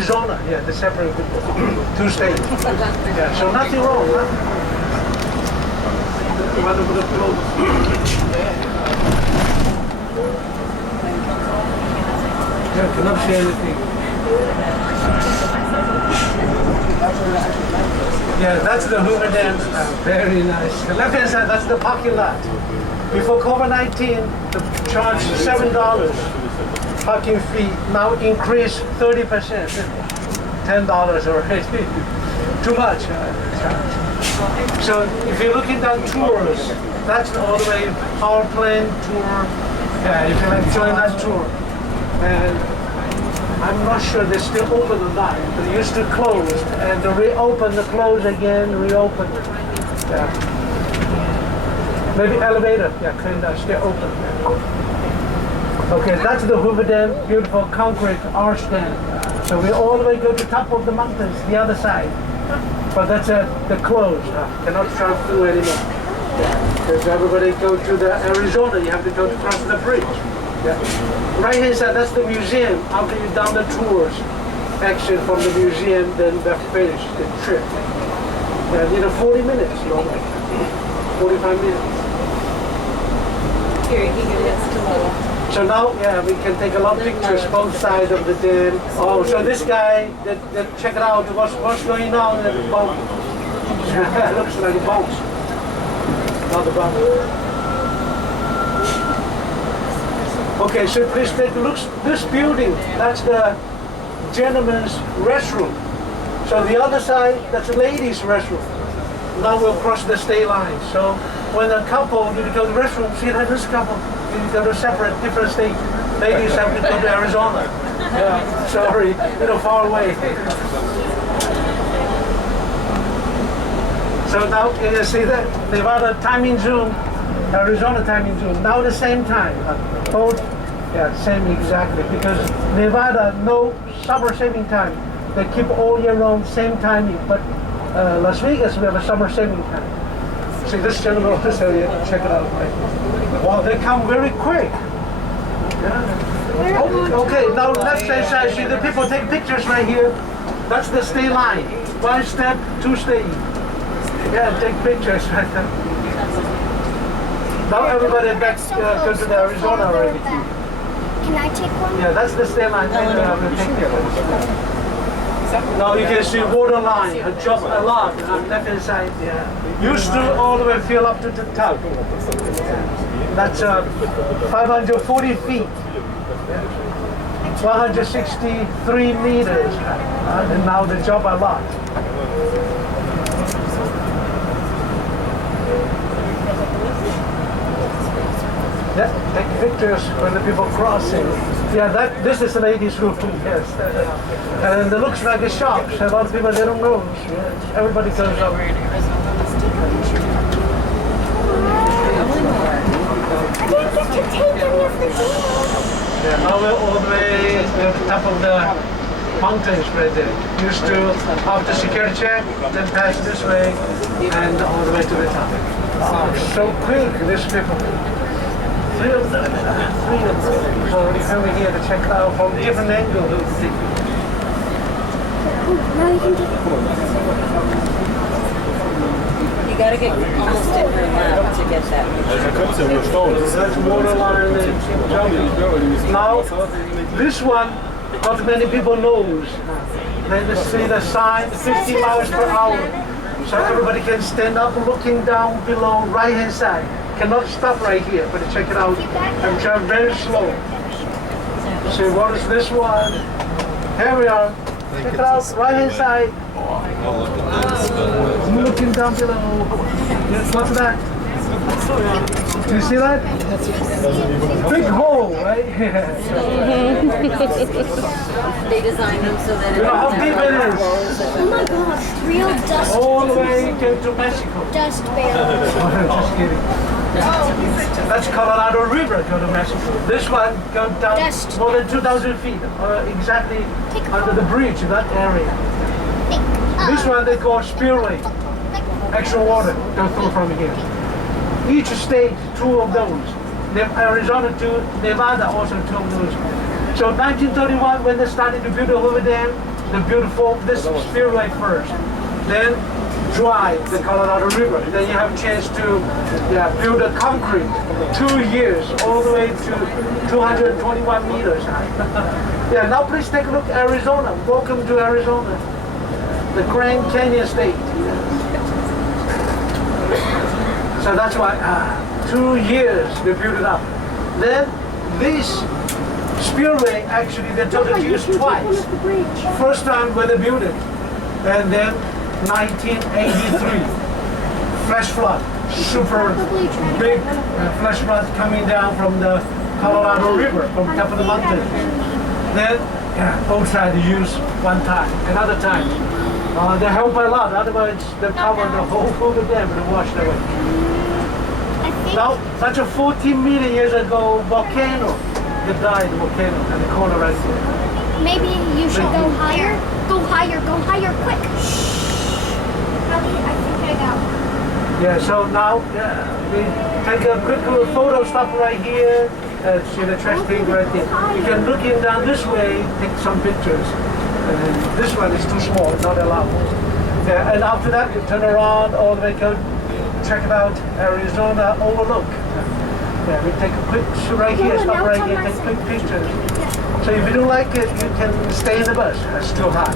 Arizona. Yeah, they separate the two states. Yeah, so nothing wrong, huh? Yeah, cannot see anything. Yeah, that's the Hoover Dam. Very nice. The left hand side, that's the parking lot. Before COVID-19, the charge $7 parking fee. Now increased 30%. $10 already. Too much. So if you're looking at tours, that's all the way power plane tour. Yeah, if you like join that tour. And I'm not sure they're still open or not. They used to close and they reopen, the close again, reopen. Yeah. Maybe elevator, yeah, kind of still open. Okay, that's the Hoover Dam, beautiful concrete arch dam. So we all the way go to the top of the mountains, the other side. But that's the closed, cannot drive through anymore. Because everybody go to the Arizona, you have to go across the bridge. Yeah. Right hand side, that's the museum. After you've done the tours, exit from the museum, then they're finished the trip. Yeah, 40 minutes normally. 45 minutes. So now, yeah, we can take a lot of pictures both sides of the dam. Oh, so this guy, check it out, what's going on in the boat. It looks like a boat. Not a boat. Okay, so please take a look. This building, that's the gentleman's restroom. So the other side, that's the ladies' restroom. Now we'll cross the state line. So when a couple need to go to the restroom, see that this couple need to go to a separate, different state. Ladies have to go to Arizona. Yeah, sorry, far away. So now you can see that Nevada timing zone, Arizona timing zone, now the same time. Both, yeah, same exactly. Because Nevada, no summer saving time. They keep all year round, same timing. But Las Vegas, we have a summer saving time. See this gentleman over there, check it out. Wow, they come very quick. Yeah. Oh, okay, now left side, see the people take pictures right here. That's the state line. One step, two state. Yeah, take pictures right there. Now everybody back go to the Arizona already. Can I take one? Yeah, that's the state line. Now you can see water line, a drop a lot on left hand side. Yeah. Used to all the way fill up to the top. That's 540 feet. 163 meters. And now they drop a lot. Yeah, take pictures when the people crossing. Yeah, this is the ladies' room, yes. And it looks like a shop. A lot of people, they don't know. Yes. Everybody goes up. I didn't get to take any of the deals. Yeah, now we're all the way at the top of the mountains right there. Used to, after security check, then pass this way, and all the way to the top. So quick, these people. Three of them. So we're coming here to check it out from different angles. Now you can take it. You gotta get almost in her lap to get that. That's water line and jumping. Now, this one, not many people knows. They just see the sign, 50 miles per hour. So everybody can stand up looking down below right hand side. Cannot stop right here, but check it out. I'm driving very slow. See, what is this one? Here we are. Check it out, right hand side. I'm looking down below. What's that? Do you see that? Big hole, right? They designed them so that You know how deep it is? Oh my gosh, real dust. All the way to Mexico. Dust bear. Just kidding. That's Colorado River, go to Mexico. This one goes down Dust. more than 2,000 feet, exactly under the bridge, that area. This one they call spillway. Extra water go through from here. Each state, two of those. Arizona, two. Nevada, also two of those. So 1931, when they started to build the Hoover Dam, they built this spillway first. Then dry the Colorado River. Then you have a chance to build a concrete 2 years, all the way to 221 meters high. Yeah, now please take a look at Arizona. Welcome to Arizona, the Grand Canyon State. So that's why 2 years they built it up. Then this spillway, actually they took it used twice. First time when they built it, and then 1983 flash flood, super big flash flood coming down from the Colorado River, from top of the mountain. Then both tried to use one time, another time. They help a lot, otherwise they cover the whole Hoover Dam and washed away. Now, such a 14 million years ago volcano, they died volcano in the corner right there. Maybe you should go higher. Go higher, quick. Probably, I think I got one. Yeah, so now we take a quick little photo stop right here. See the trash thing right there. You can look in down this way, take some pictures. And this one is too small, not allowed. Yeah, and after that, you turn around all the way, go check it out, Arizona overlook. Yeah, we take a quick right here, stop right here, take quick pictures. So if you don't like it, you can stay in the bus. It's too hot.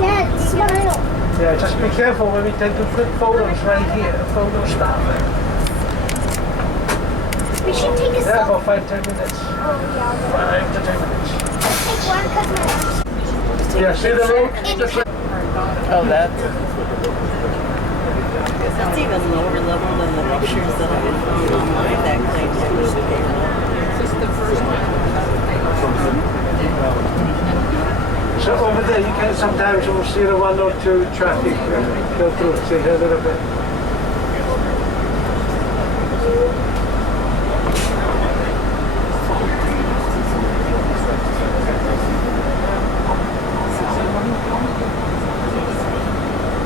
Dad, smile. Yeah, just be careful when we take the quick photos right here. Photo stop. We should take a Yeah, selfie. about 5-10 minutes. Oh, yeah. 5 to 10 minutes. Take one because Yeah, see the road? Just like Oh, that. That's even lower level than the pictures that I found online that claim to be so over there, you can sometimes you will see the 1 or 2 traffic go through. See here a little bit.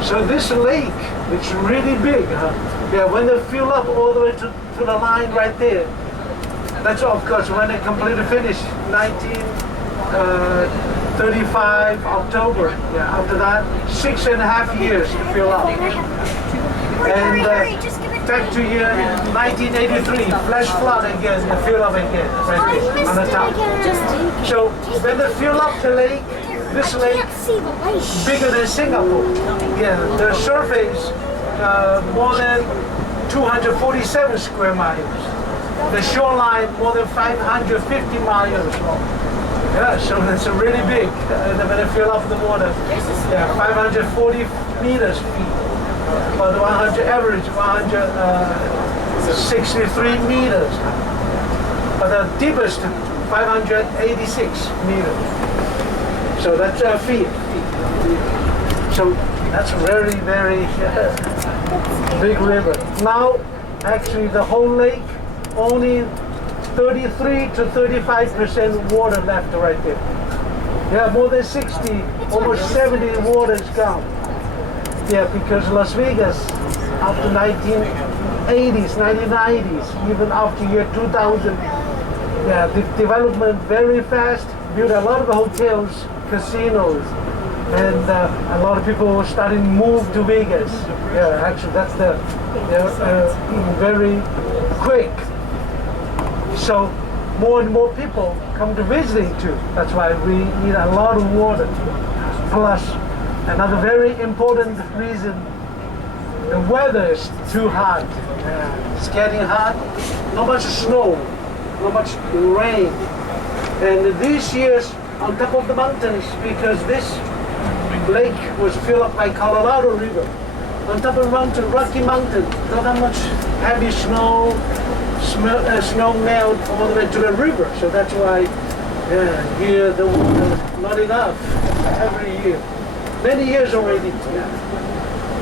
So this lake, it's really big, huh? Yeah, when they fill up all the way to the line right there, that's of course when they completely finished, 1935 October. Yeah, after that, 6.5 years to fill up. And back to year 1983, flash flood again, they fill up again, right there, on the top. So when they fill up the lake, this lake bigger than Singapore. Yeah, the surface more than 247 square miles. The shoreline more than 550 miles long. Yeah, so it's really big. When they fill up the water, yeah, 540 meters feet. But 100 average 163 meters. But the deepest 586 meters. So that's feet. So that's very, very big river. Now, actually, the whole lake only 33 to 35% water left right there. Yeah, more than 60, almost 70 water is gone. Yeah, because Las Vegas, after 1980s, 1990s, even after year 2000, yeah, the development very fast, built a lot of hotels, casinos, and a lot of people starting to move to Vegas. Yeah, actually that's very quick. So more and more people come to visiting too. That's why we need a lot of water. Plus, another very important reason, the weather is too hot. It's getting hot, not much snow, not much rain. And these years, on top of the mountains, because this lake was filled up by Colorado River. On top of the mountain, Rocky Mountain, not that much heavy snow, snow melt all the way to the river. So that's why here the water not enough every year. Many years already,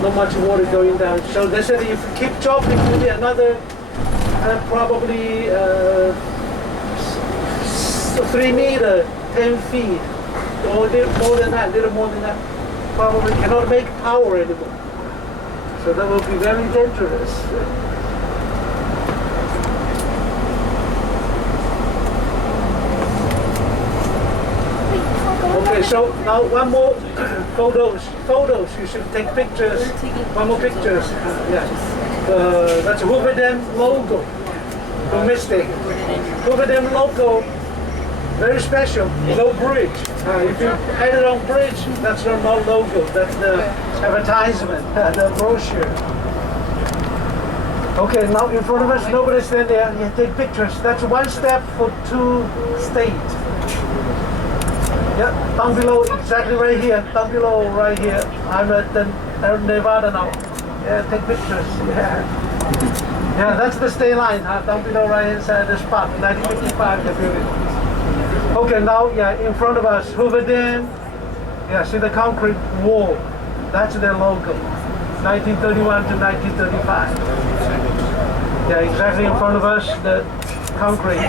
not much water going down. So they said if you keep chopping, maybe another probably 3 meters. 10 feet, or more than that, little more than that, probably cannot make power anymore. So that will be very dangerous. So now one more photos. You should take pictures. One more pictures. That's Hoover Dam logo. Don't mistake. Hoover Dam logo. Very special. No bridge. If you add it on bridge, that's not logo. That's the advertisement, the brochure. Okay, now in front of us, nobody stand there. You take pictures. That's one step for two states. Yeah, down below, exactly right here. Down below, right here. I'm at the Nevada now. Yeah, take pictures. Yeah. Yeah, that's the state line. Down below, right inside the spot. 1955, the building. Okay, now, yeah, in front of us, Hoover Dam. Yeah, see the concrete wall. That's their logo. 1931 to 1935. Yeah, exactly in front of us, the concrete.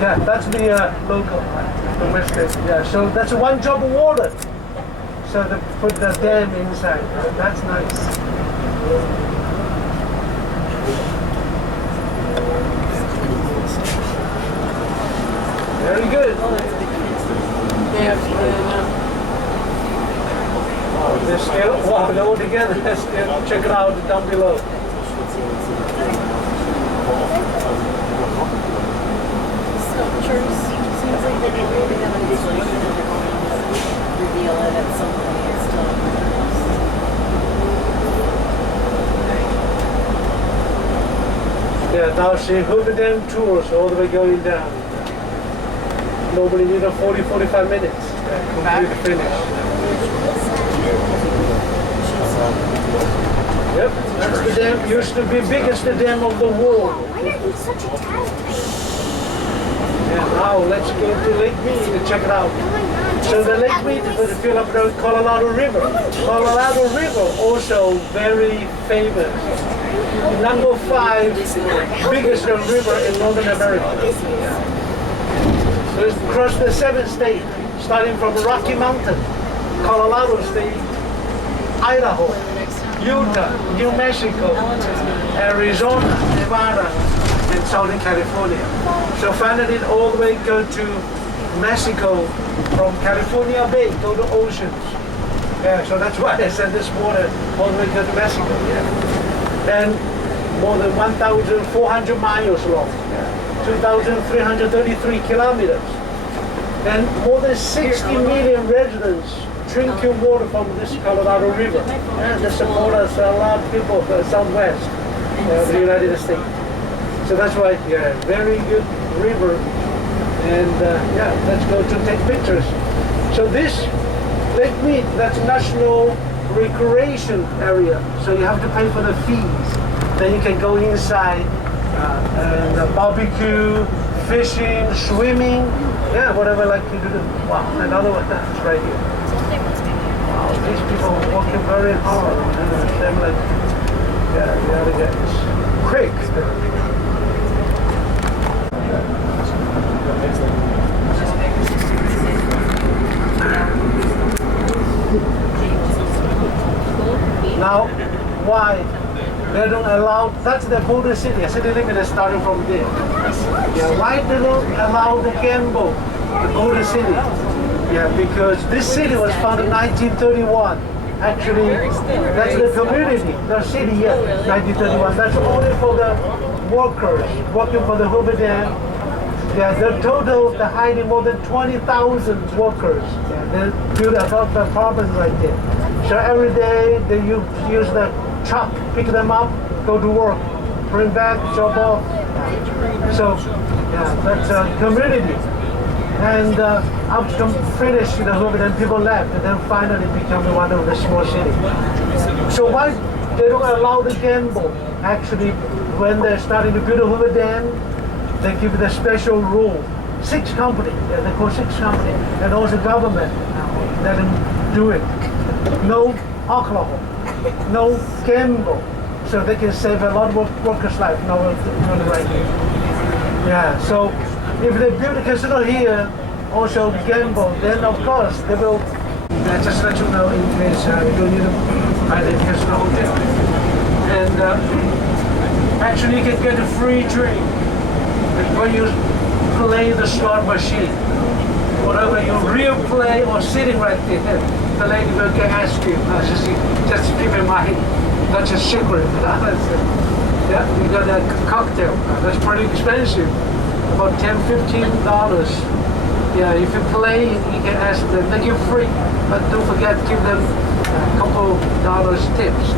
Yeah, that's the logo, domestic. Yeah, so that's one drop of water. So they put the dam inside. That's nice. Very good. Oh, they're still, wow, they're all together. Check it out down below. Sculptures. Seems like they didn't really have an installation and they're going to reveal it at some point. It's still in the house. Yeah, now see Hoover Dam tours all the way going down. Nobody need a 40-45 minutes. Complete finish. Yep, that's the dam. Used to be biggest dam of the world. Why are you such a tattletale? Yeah, now let's go to Lake Mead and check it out. So the Lake Mead is going to fill up the Colorado River. Colorado River also very famous. Number 5 biggest river in Northern America. So it's across the 7 states, starting from Rocky Mountain, Colorado State, Idaho, Utah, New Mexico, Arizona, Nevada, and Southern California. So finally all the way go to Mexico, from California Bay, go to oceans. Yeah, so that's why I said this water all the way go to Mexico. Yeah. And more than 1,400 miles long, 2,333 kilometers. And more than 60 million residents drinking water from this Colorado River. And they support us, a lot of people from the Southwest of the United States. So that's why, yeah, very good river. And yeah, let's go to take pictures. So this Lake Mead, that's national recreation area. So you have to pay for the fees. Then you can go inside and barbecue, fishing, swimming, yeah, whatever like you do. Wow, another one that's right here. Wow, these people are working very hard. They're like, yeah, you gotta get this quick. Now, why they don't allow, that's the border city, a city limit is starting from there. Yeah, why they don't allow the gamble, the border city? Yeah, because this city was founded in 1931. Actually, that's the community, the city, yeah, 1931. That's only for the workers working for the Hoover Dam. Yeah, the total, the hiding more than 20,000 workers. Yeah, they build apartments right there. So every day they use the truck, pick them up, go to work, bring back, drop off. So, yeah, that's a community. And after finish the Hoover Dam, people left, and then finally become one of the small cities. So why they don't allow the gamble? Actually, when they're starting to build a Hoover Dam, they give the special rule. 6 companies, yeah, they call 6 companies, and also government let them do it. No alcohol, no gamble, so they can save a lot of workers' life. No, right here. Yeah, so if they build a casino here, also gamble, then of course they will. Just let you know in case you don't need to buy the casino hotel. And Actually, you can get a free drink when you play the slot machine. Whatever you real play or sitting right there, the lady will ask you. Just keep in mind, that's a secret. Yeah, you got a cocktail. That's pretty expensive, about $10–15. Yeah, if you play, you can ask them. They give free, but don't forget give them a couple dollars tips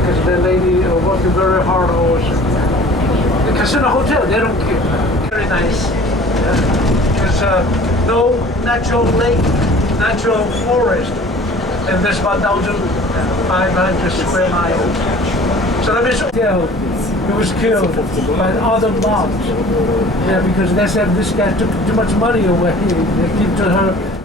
because the lady working very hard also. The casino hotel, they don't care. Very nice. There's no natural lake, natural forest, and there's about 1,500 square miles. So that means hotel, it was killed by other mobs. Yeah, because they said this guy took too much money away. They give to her